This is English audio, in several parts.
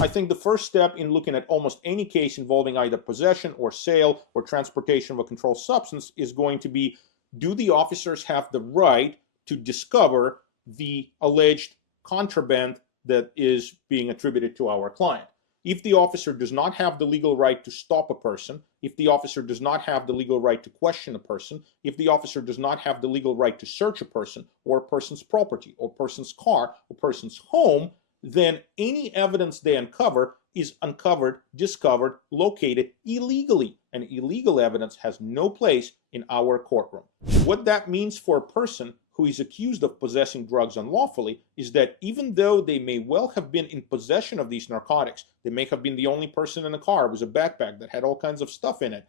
I think the first step in looking at almost any case involving either possession or sale or transportation of a controlled substance is going to be, do the officers have the right to discover the alleged contraband that is being attributed to our client? If the officer does not have the legal right to stop a person, if the officer does not have the legal right to question a person, if the officer does not have the legal right to search a person or a person's property or person's car or person's home, then any evidence they uncover is uncovered, discovered, located illegally. And illegal evidence has no place in our courtroom. What that means for a person who is accused of possessing drugs unlawfully is that even though they may well have been in possession of these narcotics, they may have been the only person in the car with a backpack that had all kinds of stuff in it.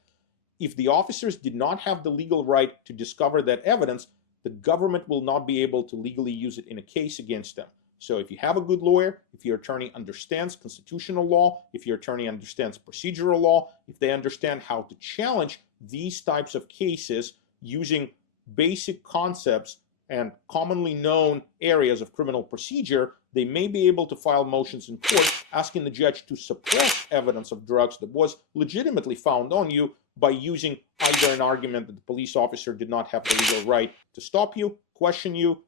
If the officers did not have the legal right to discover that evidence, the government will not be able to legally use it in a case against them. So if you have a good lawyer, if your attorney understands constitutional law, if your attorney understands procedural law, if they understand how to challenge these types of cases using basic concepts and commonly known areas of criminal procedure, they may be able to file motions in court asking the judge to suppress evidence of drugs that was legitimately found on you by using either an argument that the police officer did not have the legal right to stop you, question you,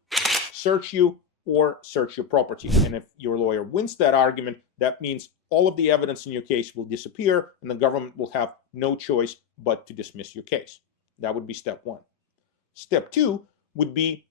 search you, or search your property. And if your lawyer wins that argument, that means all of the evidence in your case will disappear and the government will have no choice but to dismiss your case. That would be step one. Step two would be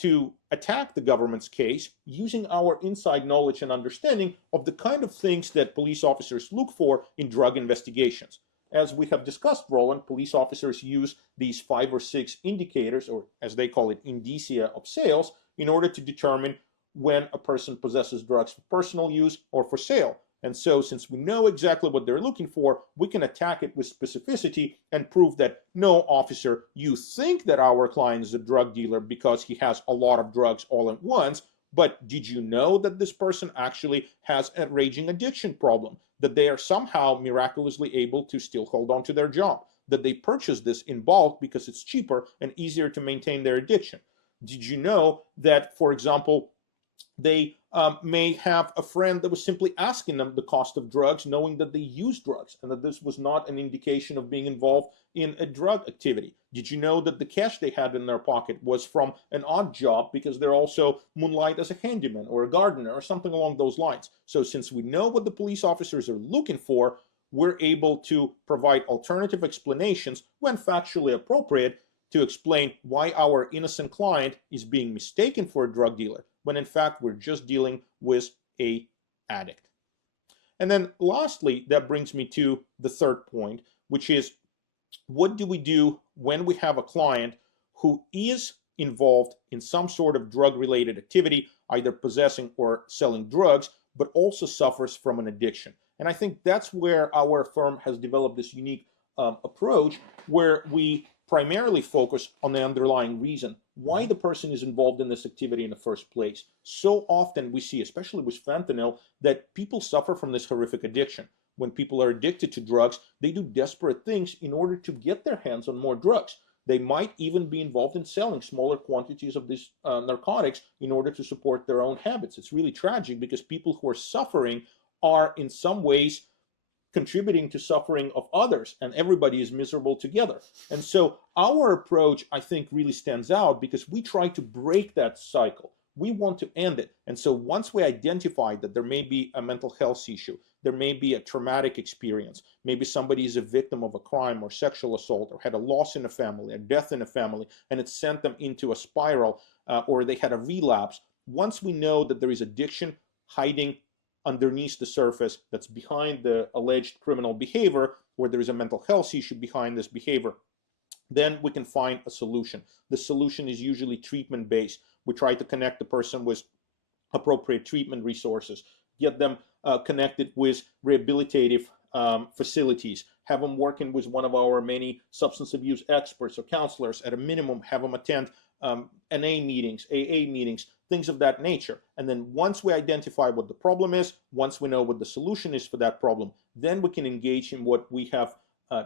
to attack the government's case using our inside knowledge and understanding of the kind of things that police officers look for in drug investigations. As we have discussed, Roland, police officers use these 5 or 6 indicators, or as they call it, indicia of sales, in order to determine when a person possesses drugs for personal use or for sale. And so since we know exactly what they're looking for, we can attack it with specificity and prove that, no, officer, you think that our client is a drug dealer because he has a lot of drugs all at once, but did you know that this person actually has a raging addiction problem, that they are somehow miraculously able to still hold on to their job, that they purchase this in bulk because it's cheaper and easier to maintain their addiction? Did you know that, for example, they may have a friend that was simply asking them the cost of drugs, knowing that they use drugs, and that this was not an indication of being involved in a drug activity? Did you know that the cash they had in their pocket was from an odd job because they're also moonlight as a handyman or a gardener or something along those lines? So since we know what the police officers are looking for, we're able to provide alternative explanations when factually appropriate to explain why our innocent client is being mistaken for a drug dealer, when in fact we're just dealing with an addict. And then lastly, that brings me to the third point, which is, what do we do when we have a client who is involved in some sort of drug-related activity, either possessing or selling drugs, but also suffers from an addiction? And I think that's where our firm has developed this unique approach, where we primarily focus on the underlying reason why the person is involved in this activity in the first place. So often we see, especially with fentanyl, that people suffer from this horrific addiction. When people are addicted to drugs, they do desperate things in order to get their hands on more drugs. They might even be involved in selling smaller quantities of these narcotics in order to support their own habits. It's really tragic because people who are suffering are in some ways contributing to suffering of others, and everybody is miserable together. And so our approach, I think, really stands out because we try to break that cycle. We want to end it. And so once we identify that there may be a mental health issue, there may be a traumatic experience, maybe somebody is a victim of a crime or sexual assault, or had a loss in a family, a death in a family, and it sent them into a spiral, or they had a relapse. Once we know that there is addiction hiding underneath the surface that's behind the alleged criminal behavior, where there is a mental health issue behind this behavior, then we can find a solution. The solution is usually treatment-based. We try to connect the person with appropriate treatment resources, get them connected with rehabilitative facilities, have them working with one of our many substance abuse experts or counselors. At a minimum, have them attend NA meetings, AA meetings, things of that nature. And then once we identify what the problem is, once we know what the solution is for that problem, then we can engage in what we have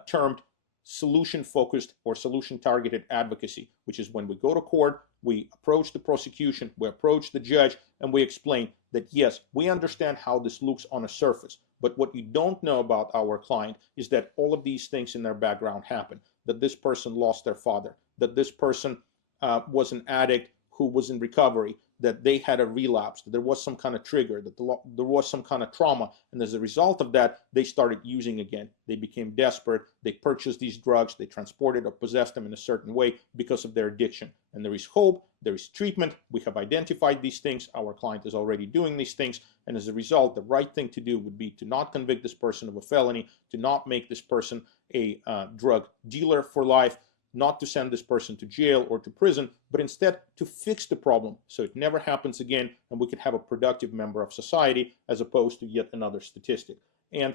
termed solution-focused or solution-targeted advocacy, which is when we go to court, we approach the prosecution, we approach the judge, and we explain that, yes, we understand how this looks on a surface, but what you don't know about our client is that all of these things in their background happen, that this person lost their father, that this person was an addict who was in recovery, that they had a relapse, that there was some kind of trigger, that there was some kind of trauma, and as a result of that, they started using again. They became desperate, they purchased these drugs, they transported or possessed them in a certain way because of their addiction. And there is hope, there is treatment, we have identified these things, our client is already doing these things, and as a result, the right thing to do would be to not convict this person of a felony, to not make this person a drug dealer for life, not to send this person to jail or to prison, but instead to fix the problem so it never happens again and we could have a productive member of society as opposed to yet another statistic. And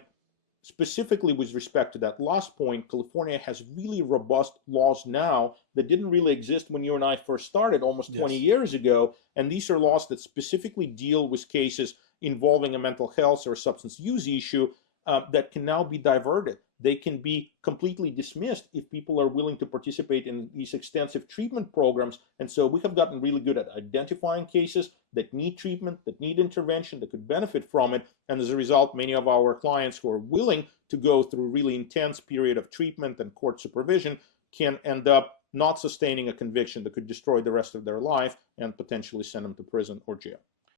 specifically with respect to that last point, California has really robust laws now that didn't really exist when you and I first started almost 20 years ago. And these are laws that specifically deal with cases involving a mental health or substance use issue that can now be diverted. They can be completely dismissed if people are willing to participate in these extensive treatment programs. And so we have gotten really good at identifying cases that need treatment, that need intervention, that could benefit from it. And as a result, many of our clients who are willing to go through a really intense period of treatment and court supervision can end up not sustaining a conviction that could destroy the rest of their life and potentially send them to prison or jail.